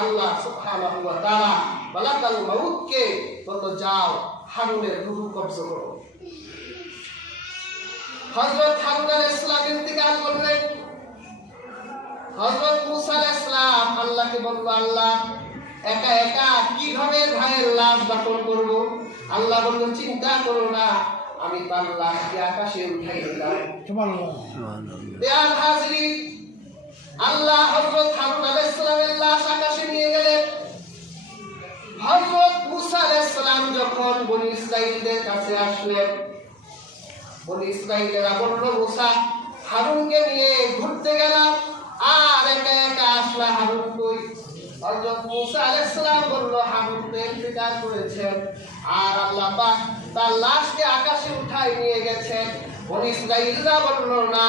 আল্লাহ সুবহানাহু ওয়া তাআলা মালাকুল মাউতকে বলল যাও হারুনের রূহ কবজ করো। হযরত হারুন আলাইহিস সালাম ইন্তিকাল করলেন। হযরত মুসা আলাইহিস সালাম আল্লাহকে বলল আল্লাহ একা একা কিভাবে ভাইয়ের লাশ দাফন করব? আল্লাহ বলল চিন্তা করো না, আমি তার লাশকে আকাশে উঠাই দিলাম। সুবহানাল্লাহ। দেয়াল হাজরিন, আল্লাহ হযরত হারুন আলাইহিস সালামের লাশ আকাশে নিয়ে গেলেন। হযরত মুসা আলাইহিস সালাম যখন বনী ইসরাঈলদের কাছে আসলেন, বনী ইসরাঈলেরা বলল মুসা হারুনকে নিয়ে ঘুরতে গেলাম, আর একা একা আসলা, হারুন কই? হযরত মুসা আলাইহিস সালাম বলল হারুন তো ইন্তিকাল করেছেন, আর আল্লাহ পাক তার লাশকে আকাশে উঠাই নিয়ে গেছেন। বনী ইসরাঈলরা বলল না,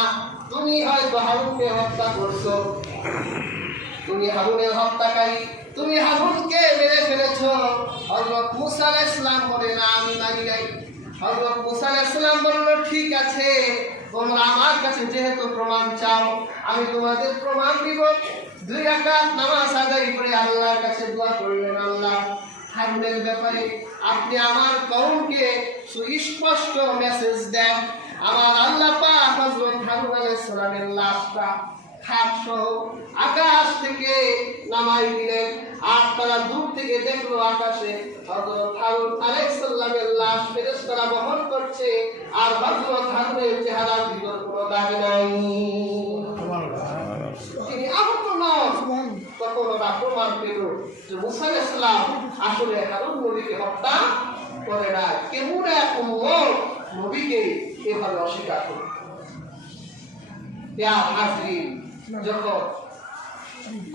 তুমি হয়তো হারুনকে হত্যা করছো, তুমি হারুনের হত্যাকারী, তুমি হারুনকে মেরে ফেলেছো। হযরত মুসা আলাইহিস সালাম বলে না, আমি মারি নাই। হযরত মুসা আলাইহিস সালাম বলল ঠিক আছে, তোমরা আমার কাছে যেহেতু প্রমাণ চাও, আমি তোমাদের প্রমাণ দিব। 2 রাকাত নামাজ আদায় করে আল্লাহর কাছে দোয়া করলেন, আল্লাহ হারুনের ব্যাপারে আপনি আমার কওমকে সুস্পষ্ট মেসেজ দেন। আমার আল্লাহ পাক হযরত হারুন আলাইহিস সালামের লাশটা খাটসহ আকাশ থেকে নামাই দিলেন, আর তারা দূর থেকে দেখলো আকাশে হযরত হারুন আলাইহিস সালামের লাশ ফেরেশতারা বহন করছে, আর হযরত হারুনের চেহারার ভিতর কোনো দাগ নাই, তিনি আহত নন। তখন ওরা প্রমাণ পেল যে মুসা আলাইহিস সালাম আসলে হারুন নবীকে হত্যা করে না। কেমন এক উম্মত নবীকে এভাবে অস্বীকার করে? ইয়া হাজরিন, যখন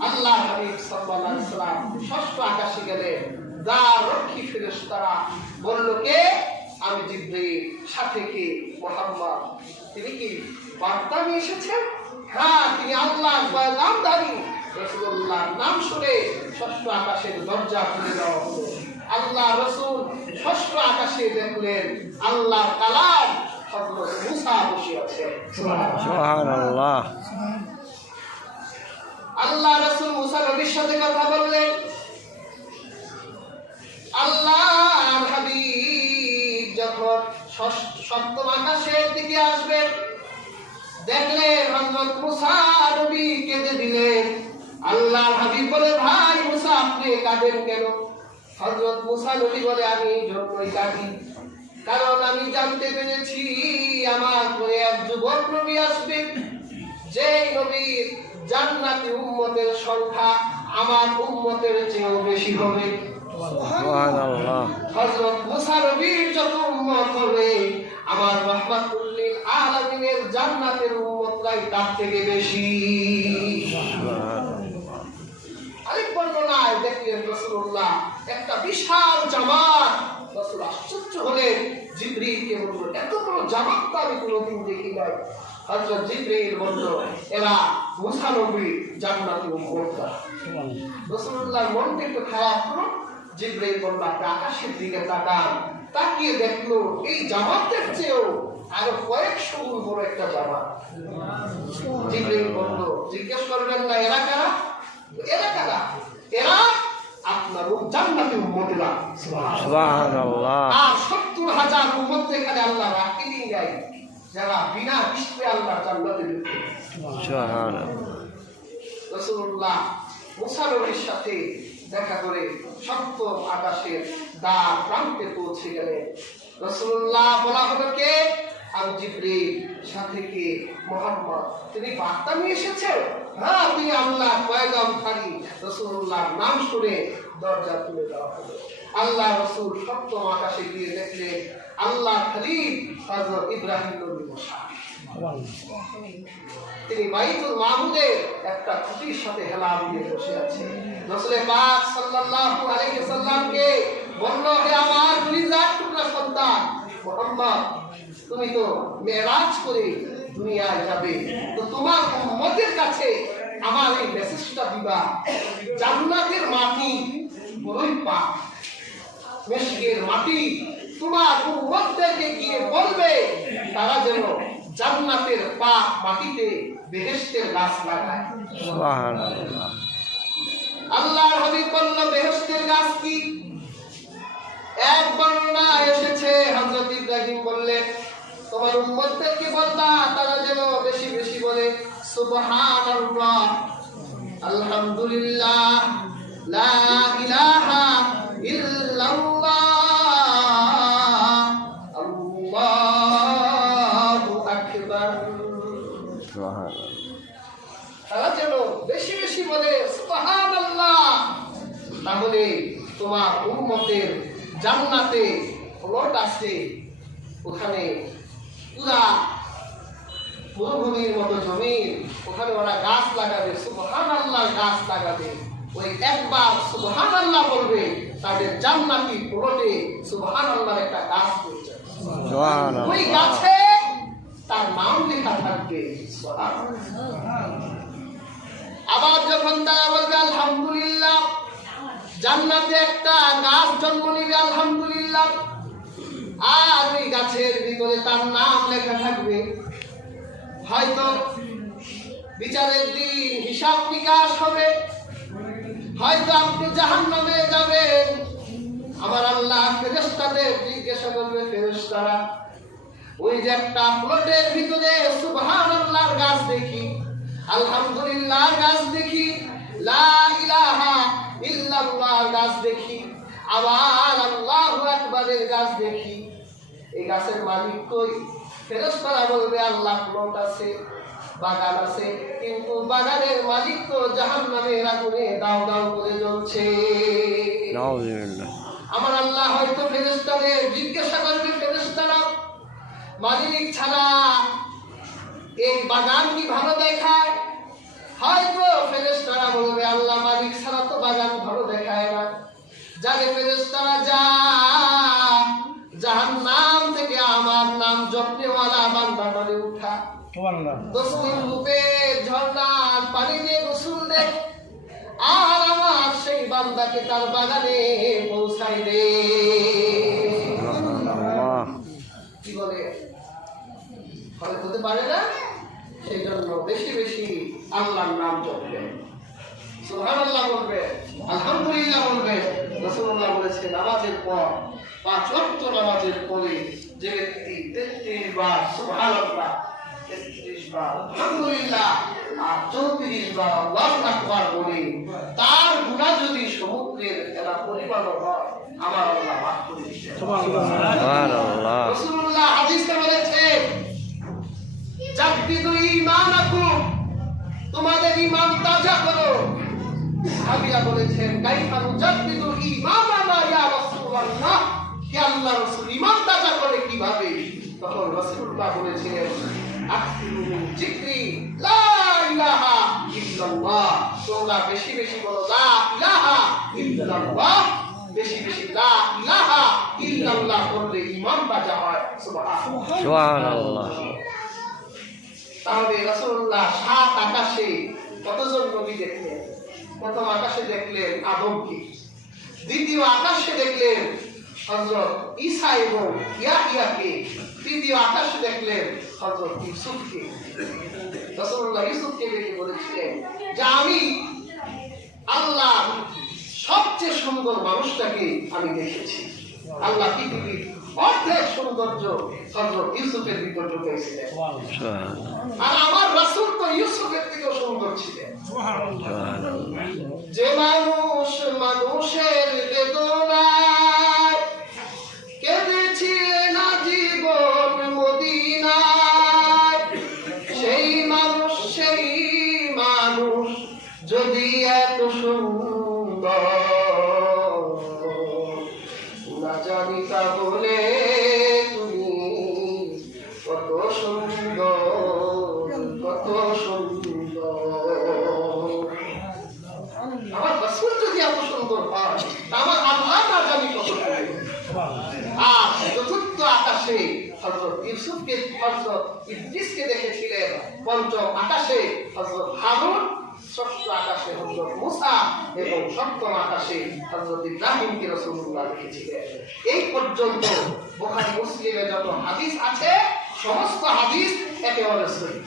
আল্লাহ হাবিব সাল্লাল্লাহু আলাইহি সাল্লাম ষষ্ঠ আকাশে গেলেন, দ্বার রক্ষী ফেরেশতারা বলল কে? আমি জিবরীল, সাথে কে? মুহাম্মদ। তিনি কি বার্তা নিয়ে এসেছেন? হ্যাঁ, তিনি আল্লাহর পয়গামদারী। রাসূলুল্লাহর নাম শুনে ষষ্ঠ আকাশের দরজা খুলে দেওয়া হলো। আল্লাহ রাসূল ষষ্ঠ আকাশে দেখলেন আল্লাহর কালাম হযরত মুসা বসে আছেন। সুবহানাল্লাহ। আল্লাহ রাসূল মুসা নবীর সাথে কথা বললেন। আল্লাহর হাবিব যখন সপ্তম আকাশের দিকে আসবেন, দেখলেন হযরত মুসা নবী কেঁদে দিলেন। আল্লাহর হাবিব বলে ভাই মুসা আপনি কাঁদেন কেন? হযরত মুসা নবী বলে আমি জন্যই কাঁদি, কারণ আমি জানতে পেরেছি আমার পরে এক যুবক নবী আসবে, যেই নবীর জান্নাতি উম্মতের সংখ্যা আমার উম্মতের চেয়েও বেশি হবে। সুবহানাল্লাহ। হযরত মুসা নবীর যত উম্মত হবে, আমার রাহমাতুল লিল আলামিনের জান্নাতের উম্মতরাই তার থেকে বেশি। আরেক বর্ণনায় দেখলেন রাসূলুল্লাহ একটা বিশাল জামাত। রাসূল আশ্চর্য হলেন, জিবরীলকে বলল এত বড় জামাত তো আমি কোনোদিন দেখি নাই। হযরত জিবরীল বলল এরা মুসা নবীর জান্নাতি উম্মতরা। রাসূলুল্লাহর মনটা একটু খারাপ হলো। জিবরীল বলল আপনি আকাশের দিকে তাকান। তাকিয়ে দেখলো এই জামাতের চেয়েও আরো কয়েকশো গুণ বড় একটা জামাত। জিবরীল বলল জিজ্ঞেস করবেন না এরা কারা? এরা কারা? এরা আপনার জান্নাতি উম্মতরা। সুবহানাল্লাহ। আর ৭০,০০০ উম্মত এখানে আল্লাহ রাখেনি নাই, যারা বিনা কষ্টে আল্লাহ জান্নাতে ঢুকবে। সুবহানাল্লাহ। রাসূলুল্লাহ মুসা নবীর সাথে দেখা করে সপ্তম আকাশের দ্বার প্রান্তে পৌঁছে গেলেন। রাসূলুল্লাহ বলা হলো কে? আমি জিবরীল, সাথে কে? মুহাম্মদ। তিনি বার্তা নিয়ে এসেছেন। হ্যাঁ, তিনি আল্লাহর পয়গামকারী। রাসূলুল্লাহর নাম শুনে দরজা খুলে দেওয়া হলো। আল্লাহ রাসূল সপ্তম আকাশে গিয়ে দেখলেন আল্লাহ খলিল হযরত ইব্রাহিম নবী বসা। তিনি বাইতুল মামুদের একটা খুঁটির সাথে হেলান দিয়ে বসে আছে। রাসূল পাক সাল্লাল্লাহু আলাইহি ওয়াসাল্লামকে বলল হে আমার কলিজার টুকরা সন্তান মুহাম্মদ, তুমি তো মেরাজ করে দুনিয়ায় যাবে, তো তোমার উম্মতের কাছে আমার এই মেসেজটা দিবা, জান্নাতের মাটি বড়ই পাক, মিশকের মাটি। তোমার উম্মতদেরকে গিয়ে বলবে তারা যেন জান্নাতের পাক মাটিতে বেহেশতের গাছ লাগায়। সুবহানাল্লাহ। আল্লাহর হাবিব বলল বেহেশতের গাছ কি? এক বর্ণনা এসেছে হযরত ইব্রাহিম বললেন তোমার উম্মতদেরকে বলবা তারা যেন বেশি বেশি বলে সুবহানাল্লাহ, আলহামদুলিল্লাহ, লা ইলাহা ইল্লাল্লাহ, আল্লাহু আকবার। তারা যেন বেশি বেশি বলে সুবহানাল্লাহ, তাহলে তোমার উম্মতের জান্নাতে প্লট আছে, ওখানে পুরা মরুভূমির মতো জমিন, ওখানে ওরা গাছ লাগাবে, সুবহানাল্লাহ গাছ লাগাবে। ওই একবার সুবহানাল্লাহ বলবে তাদের জান্নাতি প্লটে সুবহানাল্লাহর একটা গাছ হয়ে যাবে। ওই গাছে তার নাম লেখা থাকবে সুবহানাল্লাহ। আবার যখন তারা বলবে আলহামদুলিল্লাহ, জান্নাতে একটা গাছ জন্ম নিবে আলহামদুলিল্লাহ, আর ওই গাছের ভিতরে তার নাম লেখা থাকবে। হয়তো বিচারের দিন হিসাব নিকাশ হবে, হয়তো আপনি জাহান্নামে যাবেন, আমার আল্লাহ ফেরেশতাদের জিজ্ঞাসা করবে ফেরেশতারা ওই যে একটা প্লটের ভিতরে সুবহানাল্লাহর গাছ দেখি, আলহামদুলিল্লাহ গাছ দেখি, লা ইলাহা ইল্লাল্লাহ গাছ দেখি, আবার আল্লাহু আকবারের গাছ দেখি, এই গাছের মালিক কই? ফেরেশতারা বলবে আল্লাহ প্লট আছে, বাগান আছে, কিন্তু বাগানের মালিক তো জাহান্নামের আগুনে দাও দাও করে জ্বলছে। আমার আল্লাহ হয়তো ফেরেশতাদের জিজ্ঞাসা করবে ফেরেশতারা মালিক ছাড়া এই বাগান কি ভালো দেখায়? হয়তো ফেরেশতারা বলবে আল্লাহ মালিক ছাড়া তো বাগান ভালো দেখায় না। যাকে ফেরেশতারা যা জাহান্নাম থেকে আমার নাম জপনেওয়ালা বান্দা বলে উঠা, দস্তুর রূপে ঝর্ণার পানি দিয়ে গোসল দে, আর আমার সেই বান্দাকে তার বাগানে পৌঁছাই দে। কি বলে? হতে পারে না? সেই জন্য বেশি বেশি আল্লাহর নাম জপবে, সুবহানাল্লাহ বলবে, আলহামদুলিল্লাহ বলবে। রাসূলুল্লাহ বলেছেন নামাজের পর 5 ওয়াক্ত নামাজের পরে যে ব্যক্তি 33 বার সুবহানাল্লাহ, 33 বার আলহামদুলিল্লাহ আর 34 বার আল্লাহু আকবার বলে তার গুনাহ যদি সমুদ্রের ফেনা পরিমাণ হয় আমার আল্লাহ মাফ করে দিবেন। সুবহানাল্লাহ। রাসূলুল্লাহ হাদিসে বলেছেন জাদ্দিদু ঈমানাকুম, তোমাদের ঈমান তাজা করো। সাহাবীরা বলেছেন কাইফা নুজাদ্দিদু ঈমানানা ইয়া রাসূলুল্লাহ, হে আল্লাহর রাসূল ঈমান তাজা করে কিভাবে? তখন রাসূলুল্লাহ বলেছিলেন আকসিরু মিন যিকরি লা ইলাহা ইল্লাল্লাহ, তোমরা বেশি বেশি বলো লা ইলাহা ইল্লাল্লাহ, বেশি বেশি লা ইলাহা ইল্লাল্লাহ বললে ঈমান তাজা হয়। সুবহানাল্লাহ। তাহলে রাসূলুল্লাহ 7 আকাশে কতজন নবী দেখলেন? প্রথম আকাশে দেখলেন আদমকে, দ্বিতীয় আকাশে দেখলেন হযরত ঈসা এবং ইয়াহইয়াকে, তৃতীয় আকাশে দেখলেন হযরত ইউসুফকে। রাসূলুল্লাহ ইউসুফকে দেখে বলেছিলেন যে আমি আল্লাহ সবচেয়ে সুন্দর মানুষটাকে আমি দেখেছি। আল্লাহ পৃথিবীর অর্ধেক সৌন্দর্য হযরত ইউসুফের ভিতর ঢুকিয়েছিলেন, আর আমার রাসূল তো ইউসুফের থেকেও সুন্দর ছিলেন। যে মানুষ মানুষের বেদনায় কেঁদেছিলেন আজীবন মদিনায়, সেই মানুষ যদি এত সুন্দর না জানি তাহলে তুমি কত সুন্দর, কত সুন্দর। আমার রাসূল যদি এত সুন্দর হয় আমার আল্লাহ না জানি কত সুন্দর। আর চতুর্থ আকাশে হযরত ইউসুফকে হযরত ইদ্রিসকে দেখেছিলেন, পঞ্চম আকাশে হযরত হারুন, ষষ্ঠ আকাশে হযরত মুসা এবং সপ্তম আকাশে হযরত ইব্রাহিমকে রাসূলুল্লাহ দেখেছিলেন। এই পর্যন্ত বুখারী মুসলিমে যত হাদিস আছে সমস্ত হাদিস একেবারে সহিহ।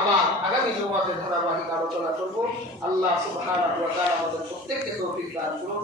আবার আগামী জুমাতে ধারাবাহিক আলোচনা করব। আল্লাহ সুবহানাহু ওয়া তাআলা আমাদের প্রত্যেককে তৌফিক দান করুন।